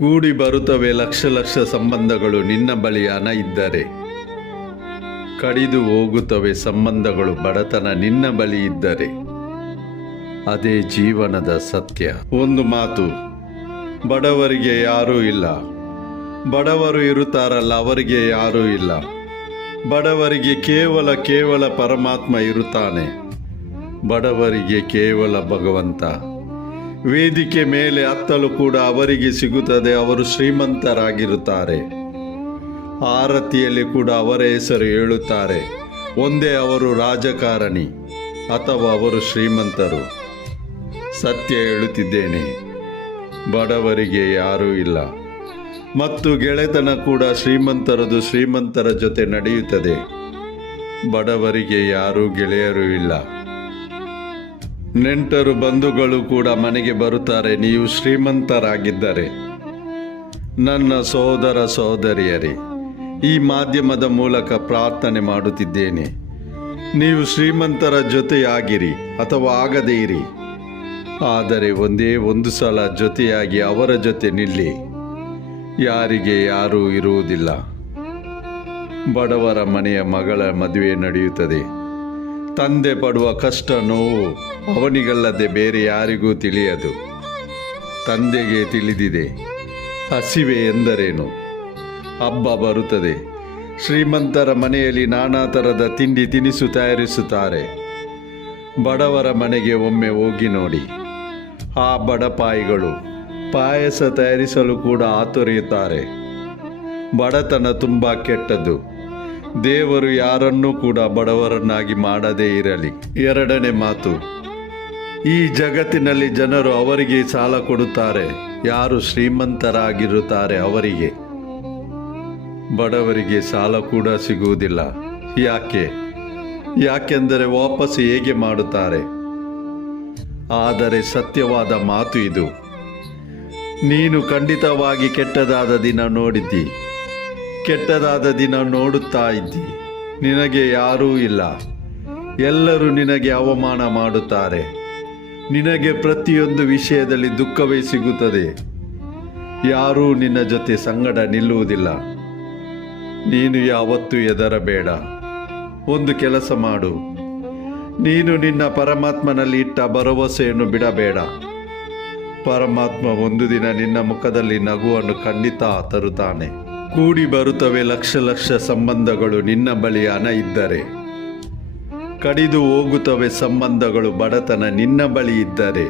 ಕೂಡಿ ಬರುತ್ತವೆ ಲಕ್ಷ ಲಕ್ಷ ಸಂಬಂಧಗಳು ನಿನ್ನ ಬಳಿ ಹಣ ಇದ್ದರೆ. ಕಡಿದು ಹೋಗುತ್ತವೆ ಸಂಬಂಧಗಳು ಬಡತನ ನಿನ್ನ ಬಳಿ ಇದ್ದರೆ. ಅದೇ ಜೀವನದ ಸತ್ಯ. ಒಂದು ಮಾತು, ಬಡವರಿಗೆ ಯಾರೂ ಇಲ್ಲ. ಬಡವರು ಇರುತ್ತಾರಲ್ಲ, ಅವರಿಗೆ ಯಾರೂ ಇಲ್ಲ. ಬಡವರಿಗೆ ಕೇವಲ ಪರಮಾತ್ಮ ಇರುತ್ತಾನೆ. ಬಡವರಿಗೆ ಕೇವಲ ಭಗವಂತ. ವೇದಿಕೆ ಮೇಲೆ ಹತ್ತಲು ಕೂಡ ಅವರಿಗೆ ಸಿಗುತ್ತದೆ. ಅವರು ಶ್ರೀಮಂತರಾಗಿರುತ್ತಾರೆ. ಆರತಿಯಲ್ಲಿ ಕೂಡ ಅವರ ಹೆಸರು ಹೇಳುತ್ತಾರೆ. ಒಂದೇ ಅವರು ರಾಜಕಾರಣಿ ಅಥವಾ ಅವರು ಶ್ರೀಮಂತರು. ಸತ್ಯ ಹೇಳುತ್ತಿದ್ದೇನೆ, ಬಡವರಿಗೆ ಯಾರೂ ಇಲ್ಲ. ಮತ್ತು ಗೆಳೆತನ ಕೂಡ ಶ್ರೀಮಂತರ ಜೊತೆ ನಡೆಯುತ್ತದೆ. ಬಡವರಿಗೆ ಯಾರೂ ಗೆಳೆಯರು ಇಲ್ಲ. ನೆಂಟರು ಬಂಧುಗಳು ಕೂಡ ಮನೆಗೆ ಬರುತ್ತಾರೆ ನೀವು ಶ್ರೀಮಂತರಾಗಿದ್ದರೆ. ನನ್ನ ಸಹೋದರ ಸಹೋದರಿಯರೇ, ಈ ಮಾಧ್ಯಮದ ಮೂಲಕ ಪ್ರಾರ್ಥನೆ ಮಾಡುತ್ತಿದ್ದೇನೆ. ನೀವು ಶ್ರೀಮಂತರ ಜೊತೆಯಾಗಿರಿ ಅಥವಾ ಆಗದೇ ಇರಿ, ಆದರೆ ಒಂದೇ ಒಂದು ಸಲ ಜೊತೆಯಾಗಿ ಅವರ ಜೊತೆ ನಿಲ್ಲಿ. ಯಾರಿಗೆ ಯಾರೂ ಇರುವುದಿಲ್ಲ. ಬಡವರ ಮನೆಯ ಮಗಳ ಮದುವೆ ನಡೆಯುತ್ತದೆ. ತಂದೆ ಪಡುವ ಕಷ್ಟ ನೋವು ಅವನಿಗಲ್ಲದೆ ಬೇರೆ ಯಾರಿಗೂ ತಿಳಿಯದು. ತಂದೆಗೆ ತಿಳಿದಿದೆ ಹಸಿವೆ ಎಂದರೇನು. ಹಬ್ಬ ಬರುತ್ತದೆ. ಶ್ರೀಮಂತರ ಮನೆಯಲ್ಲಿ ನಾನಾ ಥರದ ತಿಂಡಿ ತಿನಿಸು ತಯಾರಿಸುತ್ತಾರೆ. ಬಡವರ ಮನೆಗೆ ಒಮ್ಮೆ ಹೋಗಿ ನೋಡಿ. ಆ ಬಡಪಾಯಿಗಳು ಪಾಯಸ ತಯಾರಿಸಲು ಕೂಡ ಆತುರಿಯುತ್ತಾರೆ. ಬಡತನ ತುಂಬ ಕೆಟ್ಟದ್ದು. ದೇವರು ಯಾರನ್ನೂ ಕೂಡ ಬಡವರನ್ನಾಗಿ ಮಾಡದೇ ಇರಲಿ. ಎರಡನೇ ಮಾತು, ಈ ಜಗತ್ತಿನಲ್ಲಿ ಜನರು ಅವರಿಗೆ ಸಾಲ ಕೊಡುತ್ತಾರೆ. ಯಾರು ಶ್ರೀಮಂತರಾಗಿರುತ್ತಾರೆ ಅವರಿಗೆ. ಬಡವರಿಗೆ ಸಾಲ ಕೂಡ ಸಿಗುವುದಿಲ್ಲ. ಯಾಕೆಂದರೆ ವಾಪಸ್ ಹೇಗೆ ಮಾಡುತ್ತಾರೆ. ಆದರೆ ಸತ್ಯವಾದ ಮಾತು ಇದು. ನೀನು ಖಂಡಿತವಾಗಿ ಕೆಟ್ಟದಾದ ದಿನ ನೋಡಿದ್ದಿ. ಕೆಟ್ಟದಾದ ದಿನ ನೋಡುತ್ತಾ ಇದ್ದಿ. ನಿನಗೆ ಯಾರೂ ಇಲ್ಲ. ಎಲ್ಲರೂ ನಿನಗೆ ಅವಮಾನ ಮಾಡುತ್ತಾರೆ. ನಿನಗೆ ಪ್ರತಿಯೊಂದು ವಿಷಯದಲ್ಲಿ ದುಃಖವೇ ಸಿಗುತ್ತದೆ. ಯಾರೂ ನಿನ್ನ ಜೊತೆ ಸಂಗಡ ನಿಲ್ಲುವುದಿಲ್ಲ. ನೀನು ಯಾವತ್ತೂ ಹೆದರಬೇಡ. ಒಂದು ಕೆಲಸ ಮಾಡು. ನೀನು ನಿನ್ನ ಪರಮಾತ್ಮನಲ್ಲಿ ಇಟ್ಟ ಭರವಸೆಯನ್ನು ಬಿಡಬೇಡ. ಪರಮಾತ್ಮ ಒಂದು ದಿನ ನಿನ್ನ ಮುಖದಲ್ಲಿ ನಗುವನ್ನು ಖಂಡಿತ ತರುತ್ತಾನೆ. ಕೂಡಿ ಬರುತ್ತವೆ ಲಕ್ಷ ಲಕ್ಷ ಸಂಬಂಧಗಳು ನಿನ್ನ ಬಳಿ ಹಣ ಇದ್ದರೆ. ಕಡಿದು ಹೋಗುತ್ತವೆ ಸಂಬಂಧಗಳು ಬಡತನ ನಿನ್ನ ಬಳಿ ಇದ್ದರೆ.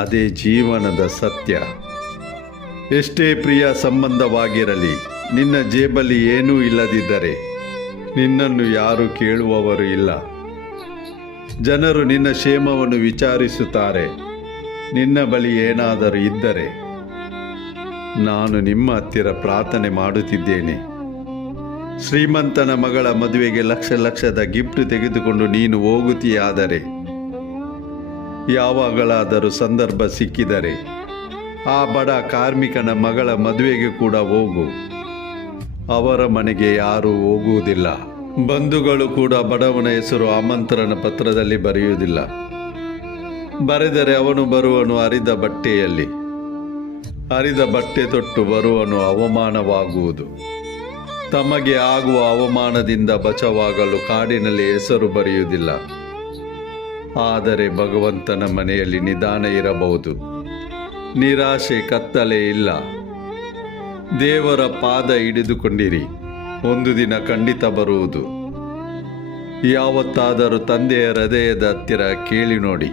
ಅದೇ ಜೀವನದ ಸತ್ಯ. ಎಷ್ಟೇ ಪ್ರಿಯ ಸಂಬಂಧವಾಗಿರಲಿ, ನಿನ್ನ ಜೇಬಲ್ಲಿ ಏನೂ ಇಲ್ಲದಿದ್ದರೆ ನಿನ್ನನ್ನು ಯಾರೂ ಕೇಳುವವರು ಇಲ್ಲ. ಜನರು ನಿನ್ನ ಕ್ಷೇಮವನ್ನು ವಿಚಾರಿಸುತ್ತಾರೆ. ನಿನ್ನ ಬಳಿ ಏನಾದರೂ ಇದ್ದರೆ ನಾನು ನಿಮ್ಮ ಹತ್ತಿರ ಪ್ರಾರ್ಥನೆ ಮಾಡುತ್ತಿದ್ದೇನೆ. ಶ್ರೀಮಂತನ ಮಗಳ ಮದುವೆಗೆ ಲಕ್ಷದ ಗಿಫ್ಟ್ ತೆಗೆದುಕೊಂಡು ನೀನು ಹೋಗುತ್ತೀಯಾದರೆ, ಯಾವಾಗಲಾದರೂ ಸಂದರ್ಭ ಸಿಕ್ಕಿದರೆ ಆ ಬಡ ಕಾರ್ಮಿಕನ ಮಗಳ ಮದುವೆಗೆ ಕೂಡ ಹೋಗು. ಅವರ ಮನೆಗೆ ಯಾರೂ ಹೋಗುವುದಿಲ್ಲ. ಬಂಧುಗಳು ಕೂಡ ಬಡವನ ಹೆಸರು ಆಮಂತ್ರಣ ಪತ್ರದಲ್ಲಿ ಬರೆಯುವುದಿಲ್ಲ. ಬರೆದರೆ ಅವನು ಬರುವನು ಹರಿದ ಬಟ್ಟೆಯಲ್ಲಿ. ಹರಿದ ಬಟ್ಟೆ ತೊಟ್ಟು ಬರುವನು ಅವಮಾನವಾಗುವುದು. ತಮಗೆ ಆಗುವ ಅವಮಾನದಿಂದ ಬಚಾವಾಗಲು ಕಾಡಿನಲ್ಲಿ ಹೆಸರು ಬರೆಯುವುದಿಲ್ಲ. ಆದರೆ ಭಗವಂತನ ಮನೆಯಲ್ಲಿ ನಿಧಾನ ಇರಬಹುದು. ನಿರಾಶೆ ಕತ್ತಲೆ ಇಲ್ಲ. ದೇವರ ಪಾದ ಹಿಡಿದುಕೊಂಡಿರಿ. ಒಂದು ದಿನ ಖಂಡಿತ ಬರುವುದು. ಯಾವತ್ತಾದರೂ ತಂದೆಯ ಹೃದಯದ ಹತ್ತಿರ ಕೇಳಿ ನೋಡಿ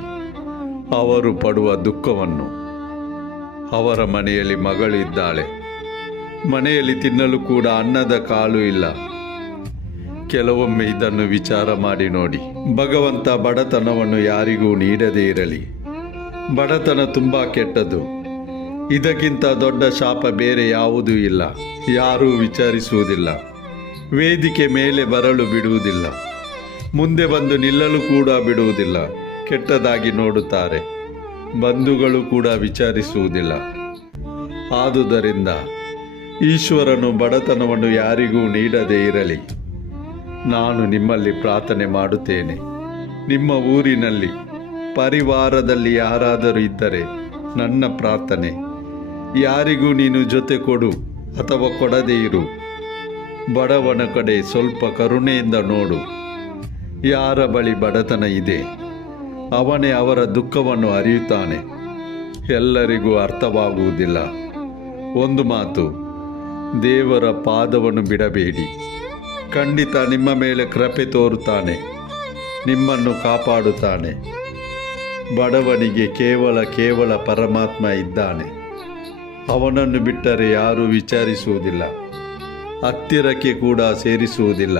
ಅವರು ಪಡುವ ದುಃಖವನ್ನು. ಅವರ ಮನೆಯಲ್ಲಿ ಮಗಳು ಇದ್ದಾಳೆ. ಮನೆಯಲ್ಲಿ ತಿನ್ನಲು ಕೂಡ ಅನ್ನದ ಕಾಲು ಇಲ್ಲ. ಕೆಲವೊಮ್ಮೆ ಇದನ್ನು ವಿಚಾರ ಮಾಡಿ ನೋಡಿ. ಭಗವಂತ ಬಡತನವನ್ನು ಯಾರಿಗೂ ನೀಡದೇ ಇರಲಿ. ಬಡತನ ತುಂಬ ಕೆಟ್ಟದ್ದು. ಇದಕ್ಕಿಂತ ದೊಡ್ಡ ಶಾಪ ಬೇರೆ ಯಾವುದೂ ಇಲ್ಲ. ಯಾರೂ ವಿಚಾರಿಸುವುದಿಲ್ಲ. ವೇದಿಕೆ ಮೇಲೆ ಬರಲು ಬಿಡುವುದಿಲ್ಲ. ಮುಂದೆ ಬಂದು ನಿಲ್ಲಲು ಕೂಡ ಬಿಡುವುದಿಲ್ಲ. ಕೆಟ್ಟದಾಗಿ ನೋಡುತ್ತಾರೆ. ಬಂಧುಗಳು ಕೂಡ ವಿಚಾರಿಸುವುದಿಲ್ಲ. ಆದುದರಿಂದ ಈಶ್ವರನು ಬಡತನವನ್ನು ಯಾರಿಗೂ ನೀಡದೇ ಇರಲಿ. ನಾನು ನಿಮ್ಮಲ್ಲಿ ಪ್ರಾರ್ಥನೆ ಮಾಡುತ್ತೇನೆ. ನಿಮ್ಮ ಊರಿನಲ್ಲಿ ಪರಿವಾರದಲ್ಲಿ ಯಾರಾದರೂ ಇದ್ದರೆ ನನ್ನ ಪ್ರಾರ್ಥನೆ ಯಾರಿಗೂ ನೀನು ಜೊತೆ ಕೊಡು ಅಥವಾ ಕೊಡದೇ ಇರು. ಬಡವನ ಕಡೆ ಸ್ವಲ್ಪ ಕರುಣೆಯಿಂದ ನೋಡು. ಯಾರ ಬಳಿ ಬಡತನ ಇದೆ ಅವನೇ ಅವರ ದುಃಖವನ್ನು ಅರಿಯುತ್ತಾನೆ. ಎಲ್ಲರಿಗೂ ಅರ್ಥವಾಗುವುದಿಲ್ಲ. ಒಂದು ಮಾತು, ದೇವರ ಪಾದವನ್ನು ಬಿಡಬೇಡಿ. ಖಂಡಿತ ನಿಮ್ಮ ಮೇಲೆ ಕೃಪೆ ತೋರುತ್ತಾನೆ, ನಿಮ್ಮನ್ನು ಕಾಪಾಡುತ್ತಾನೆ. ಬಡವನಿಗೆ ಕೇವಲ ಪರಮಾತ್ಮ ಇದ್ದಾನೆ. ಅವನನ್ನು ಬಿಟ್ಟರೆ ಯಾರೂ ವಿಚಾರಿಸುವುದಿಲ್ಲ, ಹತ್ತಿರಕ್ಕೆ ಕೂಡ ಸೇರಿಸುವುದಿಲ್ಲ.